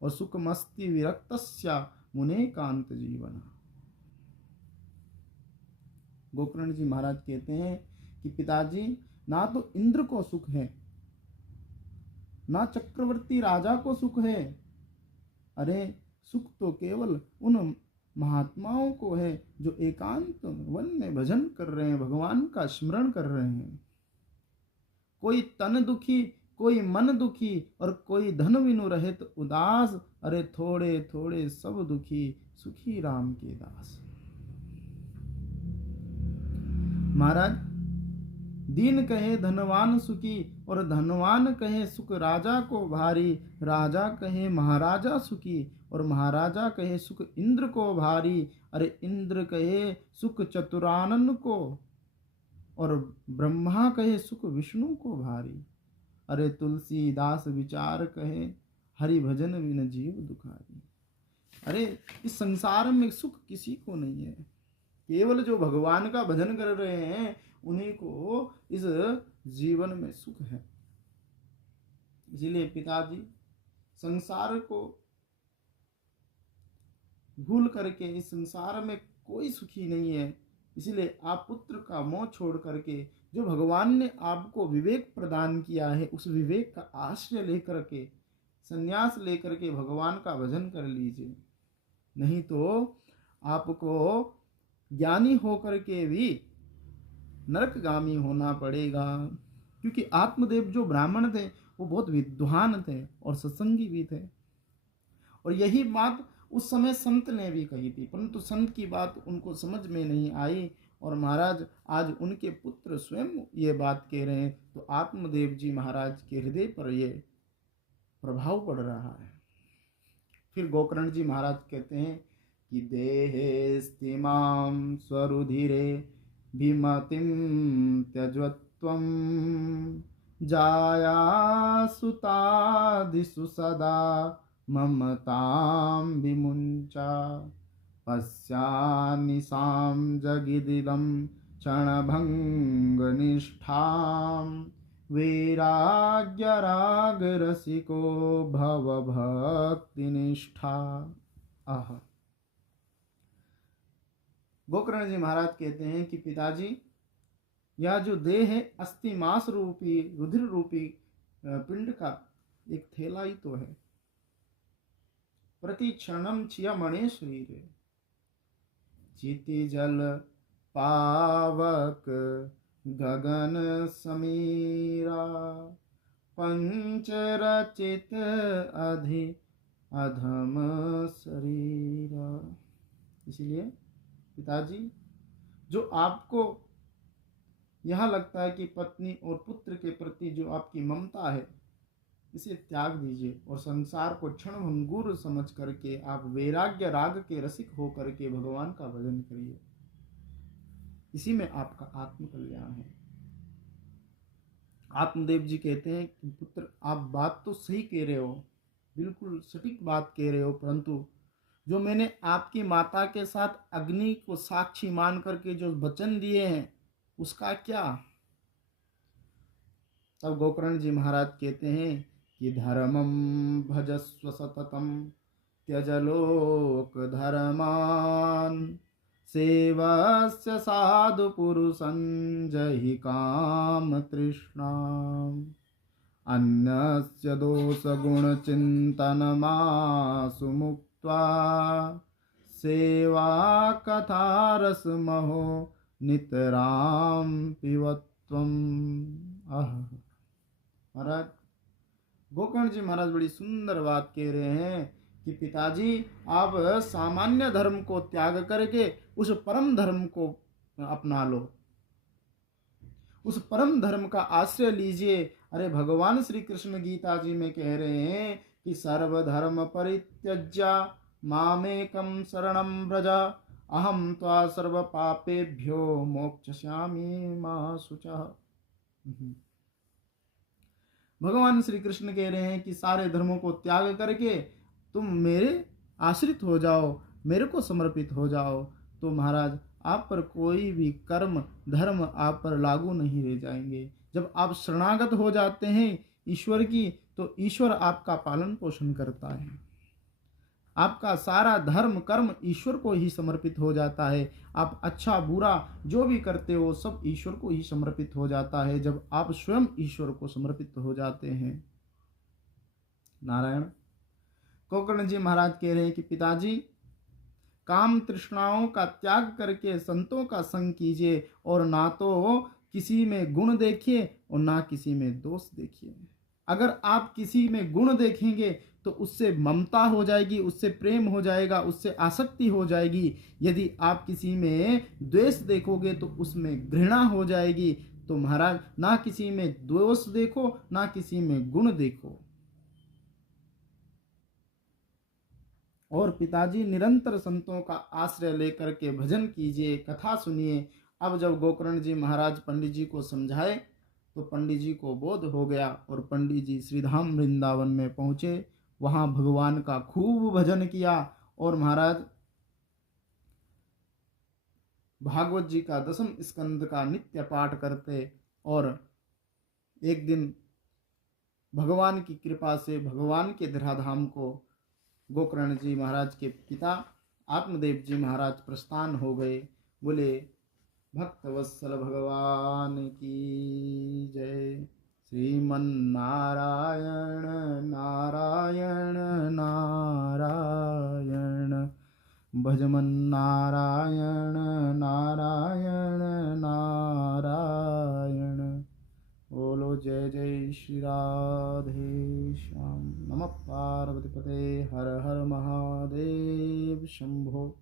और सुखमस्ति विरक्तस्य मुने कांत जीवन। गोकर्ण जी महाराज कहते हैं कि पिताजी, ना तो इंद्र को सुख है, ना चक्रवर्ती राजा को सुख है। अरे सुख तो केवल उन महात्माओं को है जो एकांत वन में भजन कर रहे हैं, भगवान का स्मरण कर रहे हैं। कोई तन दुखी, कोई मन दुखी और कोई धन विनु रहित उदास। अरे थोड़े थोड़े सब दुखी, सुखी राम के दास। महाराज, दीन कहे धनवान सुखी और धनवान कहे सुख राजा को भारी। राजा कहे महाराजा सुखी और महाराजा कहे सुख इंद्र को भारी। अरे इंद्र कहे सुख चतुरानन को और ब्रह्मा कहे सुख विष्णु को भारी। अरे तुलसीदास विचार कहे हरि भजन बिन जीव दुखारी। अरे इस संसार में सुख किसी को नहीं है, केवल जो भगवान का भजन कर रहे हैं उन्हीं को इस जीवन में सुख है। इसीलिए पिताजी, संसार को भूल करके इस संसार में कोई सुखी नहीं है। इसलिए आप पुत्र का मोह छोड़ करके जो भगवान ने आपको विवेक प्रदान किया है, उस विवेक का आश्रय लेकर के, संन्यास लेकर के भगवान का भजन कर लीजिए। नहीं तो आपको ज्ञानी होकर के भी नरकगामी होना पड़ेगा। क्योंकि आत्मदेव जो ब्राह्मण थे वो बहुत विद्वान थे और सत्संगी भी थे, और यही बात उस समय संत ने भी कही थी, परंतु संत की बात उनको समझ में नहीं आई। और महाराज आज उनके पुत्र स्वयं ये बात कह रहे हैं, तो आत्मदेव जी महाराज के हृदय पर ये प्रभाव पड़ रहा है। फिर गोकर्ण जी महाराज कहते हैं कि देहे स्थिमां स्वरुधिरे भीमतिं त्यजत्वं जाया सुतादिषु सदा ममतां विमुञ्चा। पश्यानिशां जगिदिदं क्षणभङ्गनिष्ठां वैराग्यरागरसिको भवभक्तिनिष्ठा। आह। गोकर्ण जी महाराज कहते हैं कि पिताजी, यह जो देह है अस्थि मांस रूपी रुधिर रूपी पिंड का एक थैला ही तो है। प्रति क्षणम क्षीयमणे शरीर चिति जल पावक गगन समीरा पंचरचित अधि अधम शरीरा। इसलिए पिताजी, जो आपको यहाँ लगता है कि पत्नी और पुत्र के प्रति जो आपकी ममता है, इसे त्याग दीजिए और संसार को क्षणभंगुर समझ करके आप वैराग्य राग के रसिक हो करके भगवान का भजन करिए। इसी में आपका आत्म कल्याण है। आत्मदेव जी कहते हैं कि पुत्र, आप बात तो सही कह रहे हो, बिल्कुल सटीक बात कह रहे हो, परंतु जो मैंने आपकी माता के साथ अग्नि को साक्षी मान करके जो वचन दिए हैं उसका क्या। तब गोकर्ण जी महाराज कहते हैं कि धर्मं भजस्व सततं त्यज लोक धर्मान् सेवस्य साधु पुरुषं जहि काम तृष्णाम् अन्यस्य दोष गुण चिंतनमासु मुक्त्वा सेवा कथा रस महो नितराम पिबत्वम्। महाराज, गोकर्ण जी महाराज बड़ी सुंदर बात कह रहे हैं कि पिताजी, आप सामान्य धर्म को त्याग करके उस परम धर्म को अपना लो, उस परम धर्म का आश्रय लीजिए। अरे भगवान श्री कृष्ण गीता जी में कह रहे हैं कि सर्वधर्म परित्यज्य मामेकं शरणं व्रज अहम त्वा सर्व पापेभ्यो मोक्षयिष्यामि मा शुचः। भगवान श्री कृष्ण कह रहे हैं कि सारे धर्मों को त्याग करके तुम मेरे आश्रित हो जाओ, मेरे को समर्पित हो जाओ, तो महाराज आप पर कोई भी कर्म धर्म आप पर लागू नहीं रह जाएंगे। जब आप शरणागत हो जाते हैं ईश्वर की, तो ईश्वर आपका पालन पोषण करता है। आपका सारा धर्म कर्म ईश्वर को ही समर्पित हो जाता है। आप अच्छा बुरा जो भी करते हो सब ईश्वर को ही समर्पित हो जाता है जब आप स्वयं ईश्वर को समर्पित हो जाते हैं। नारायण। गोकर्ण जी महाराज कह रहे हैं कि पिताजी, काम तृष्णाओं का त्याग करके संतों का संग कीजिए और ना तो किसी में गुण देखिए और ना किसी में दोष देखिए। अगर आप किसी में गुण देखेंगे तो उससे ममता हो जाएगी, उससे प्रेम हो जाएगा, उससे आसक्ति हो जाएगी। यदि आप किसी में द्वेष देखोगे तो उसमें घृणा हो जाएगी। तो महाराज, ना किसी में दोष देखो ना किसी में गुण देखो। और पिताजी, निरंतर संतों का आश्रय लेकर के भजन कीजिए, कथा सुनिए। अब जब गोकर्ण जी महाराज पंडित जी को समझाए तो पंडित जी को बोध हो गया और पंडित जी श्रीधाम वृंदावन में पहुँचे। वहाँ भगवान का खूब भजन किया और महाराज भागवत जी का 10वें स्कंद का नित्य पाठ करते। और एक दिन भगवान की कृपा से भगवान के धराधाम को गोकर्ण जी महाराज के पिता आत्मदेव जी महाराज प्रस्थान हो गए। बोले भक्तवत्सल भगवान की जय। श्रीमन्नारायण नारायण नारायण, भजमन्नारायण नारायण नारायण। बोलो जय जय श्री राधे श्याम। नमः पार्वती पते, हर हर महादेव शंभो।